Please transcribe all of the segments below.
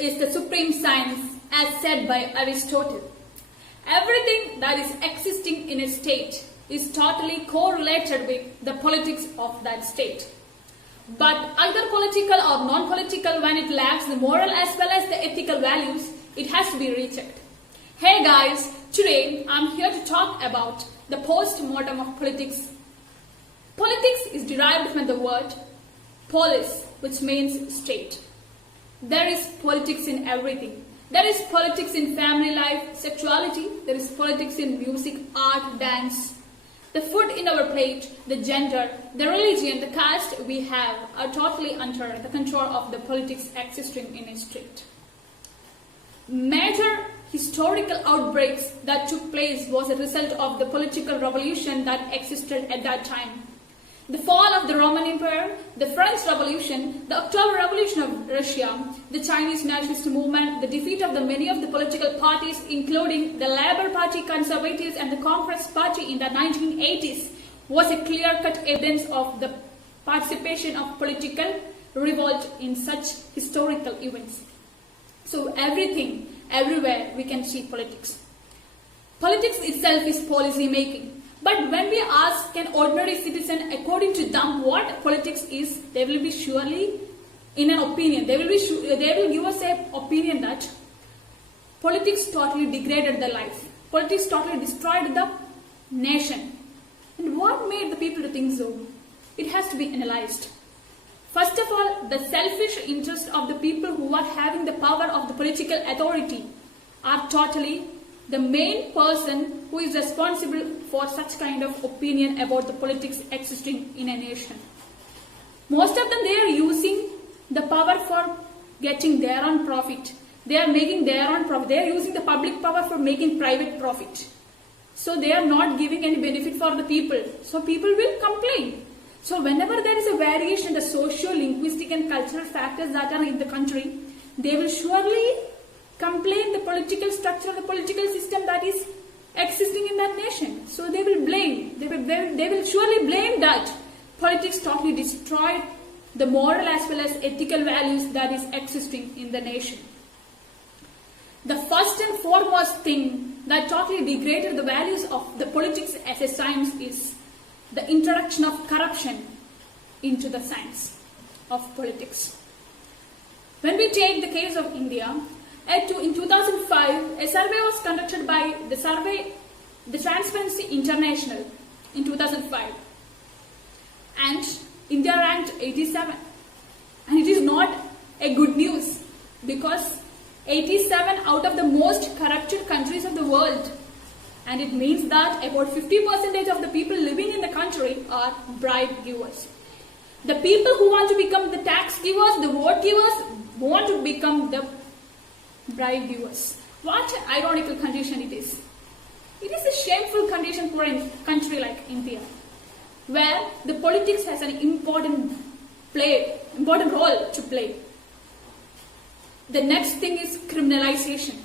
is the supreme science, as said by Aristotle. Everything that is existing in a state is totally correlated with the politics of that state. But either political or non-political, when it lacks the moral as well as the ethical values, it has to be rechecked. Hey guys, today I'm here to talk about the post-mortem of politics. Politics is derived from the word polis, which means state. There is politics in everything. There is politics in family life, sexuality. There is politics in music, art, dance. The food in our plate, the gender, the religion, the caste we have are totally under the control of the politics existing in a state. Major historical outbreaks that took place was a result of the political revolution that existed at that time. The fall of the Roman Empire, the French Revolution, the October Revolution of Russia, the Chinese nationalist movement, the defeat of many of the political parties, including the Labour Party, Conservatives and the Congress Party in the 1980s, was a clear-cut evidence of the participation of political revolt in such historical events. So everything, everywhere we can see politics. Politics itself is policy making. But when we ask an ordinary citizen, according to them, what politics is, they will be surely in an opinion. They will give us an opinion that politics totally degraded the life. Politics totally destroyed the nation. And what made the people to think so? It has to be analyzed. First of all, the selfish interest of the people who are having the power of the political authority are totally the main person who is responsible for such kind of opinion about the politics existing in a nation. Most of them, they are using the power for getting their own profit. They are making their own profit. They are using the public power for making private profit. So they are not giving any benefit for the people. So people will complain. So whenever there is a variation in the socio, linguistic and cultural factors that are in the country, they will surely complain the political structure, the political system that is existing in that nation. So they will blame. They will surely blame that politics totally destroyed the moral as well as ethical values that is existing in the nation. The first and foremost thing that totally degraded the values of the politics as a science is the introduction of corruption into the science of politics. When we take the case of India, in 2005, a survey was conducted by the Transparency International in 2005, and India ranked 87. And it is not a good news because 87 out of the most corrupted countries of the world, and it means that about 50% of the people living in the country are bribe givers. The people who want to become the tax givers, the vote givers, want to become the bribe givers. What an ironical condition it is. It is a shameful condition for a country like India, where the politics has an important role to play. The next thing is criminalization.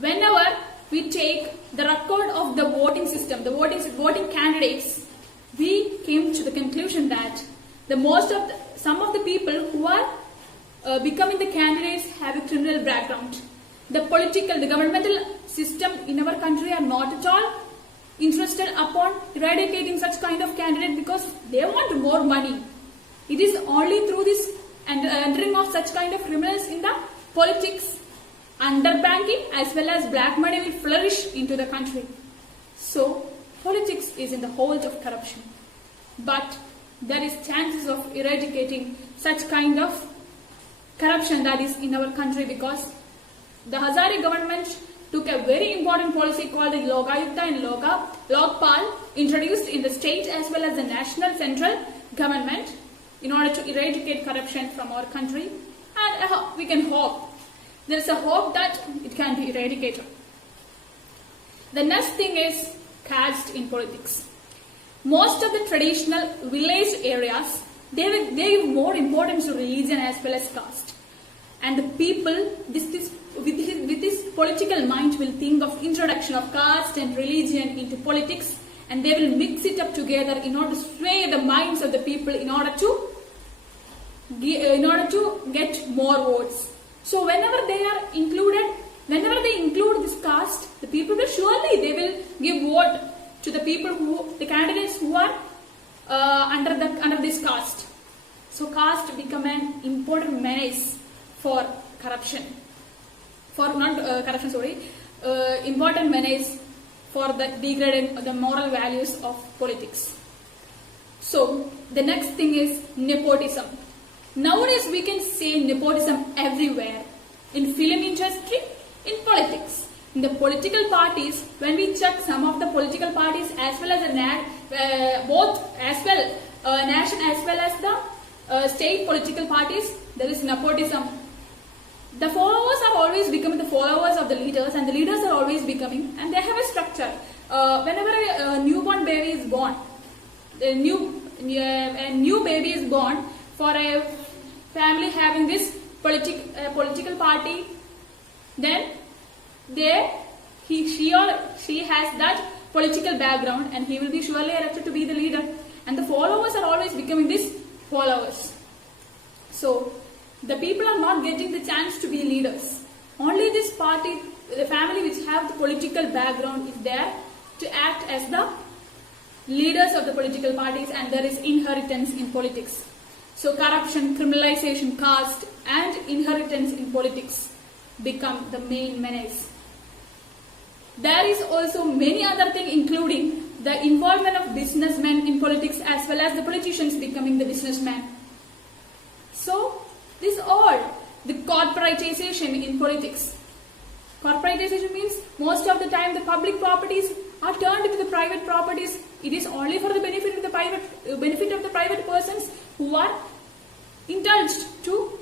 Whenever we take the record of the voting system, the voting candidates, we came to the conclusion that some of the people who are becoming the candidates have a criminal background. The governmental system in our country are not at all interested upon eradicating such kind of candidate because they want more money. It is only through this entering of such kind of criminals in the politics, underbanking as well as black money will flourish into the country. So politics is in the hold of corruption. But there is chances of eradicating such kind of corruption that is in our country because the Hazare government took a very important policy called the Logayukta and Lokpal, introduced in the state as well as the national central government in order to eradicate corruption from our country, and we can hope. There is a hope that it can be eradicated. The next thing is caste in politics. Most of the traditional village areas, they give more importance to religion as well as caste. And the people with this political mind will think of introduction of caste and religion into politics, and they will mix it up together in order to sway the minds of the people in order to get more votes. So whenever they include this caste, the people will surely they will give vote to the people the candidates who are under this caste. So caste become an important menace for corruption, important menace for the degrading the moral values of politics. So the next thing is nepotism. Nowadays we can see nepotism everywhere, in film industry, in politics, in the political parties. When we check some of the political parties as well as nation as well as the state political parties, there is nepotism. The followers are always becoming the followers of the leaders, and the leaders are always becoming, and they have a structure. Whenever a newborn baby is born, a new baby is born for a family having this political party, then she has that political background, and he will be surely elected to be the leader, and the followers are always becoming these followers. So the people are not getting the chance to be leaders. Only this party, the family which have the political background is there to act as the leaders of the political parties, and there is inheritance in politics. So corruption, criminalization, caste and inheritance in politics become the main menace. There is also many other things, including the involvement of businessmen in politics as well as the politicians becoming the businessmen. So this all, the corporatization in politics. Corporatization means most of the time the public properties are turned into the private properties. It is only for the benefit of the private persons who are indulged to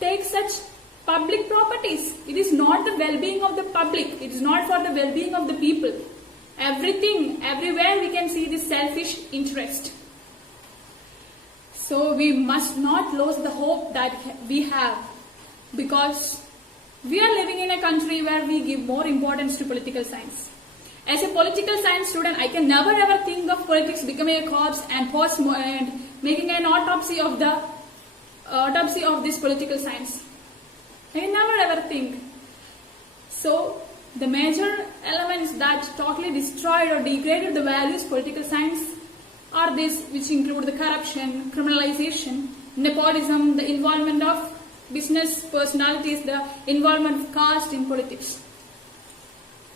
take such public properties. It is not the well-being of the public. It is not for the well-being of the people. Everywhere we can see this selfish interest. So we must not lose the hope that we have, because we are living in a country where we give more importance to political science. As a political science student, I can never ever think of politics becoming a corpse and making an autopsy of this political science. I can never ever think. So the major elements that totally destroyed or degraded the values of political science are these, which include the corruption, criminalization, nepotism, the involvement of business personalities, the involvement of caste in politics.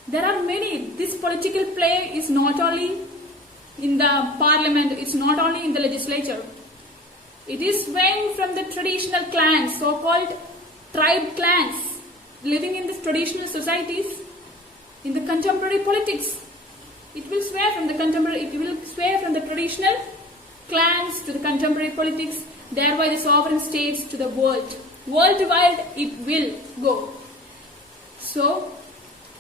There are many. This political play is not only in the parliament, it's not only in the legislature. It is swaying from the traditional clans, so-called tribe clans, living in these traditional societies, in the contemporary politics. It will sway from the traditional clans to the contemporary politics, thereby the sovereign states to the world. Worldwide it will go. So,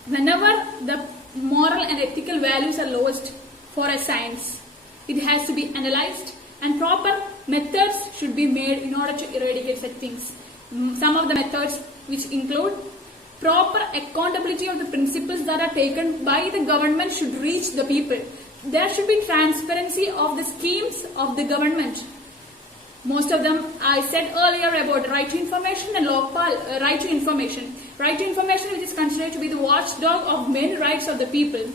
whenever the moral and ethical values are lost for a science, it has to be analyzed, and proper methods should be made in order to eradicate such things. Some of the methods which include proper accountability of the principles that are taken by the government should reach the people. There should be transparency of the schemes of the government. Most of them I said earlier about right to information and right to information. Right to information, which is considered to be the watchdog of many rights of the people.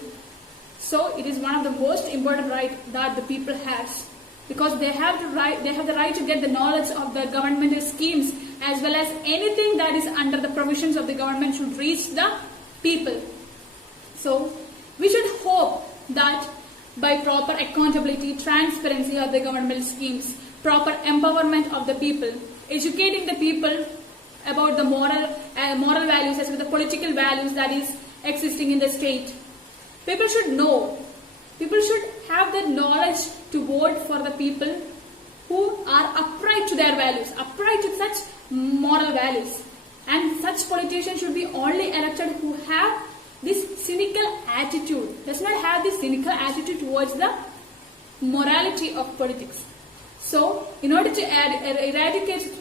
So it is one of the most important rights that the people has, because they have the right to get the knowledge of the governmental schemes, as well as anything that is under the provisions of the government should reach the people. So we should hope that by proper accountability, transparency of the governmental schemes, proper empowerment of the people, educating the people about the moral values as well as the political values that is existing in the state. People should know. People should have the knowledge to vote for the people who are upright to their values, upright to such moral values. And such politicians should be only elected who have this cynical attitude, does not have this cynical attitude towards the morality of politics. So, in order to eradicate such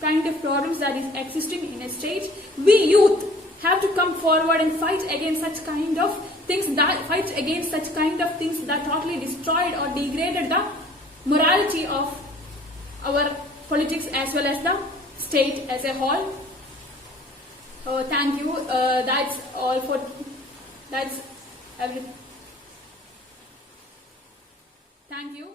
kind of problems that is existing in a state, we youth have to come forward and fight against such kind of things that totally destroyed or degraded the morality of our politics as well as the state as a whole. Thank you. That's all for. That's everything. Thank you.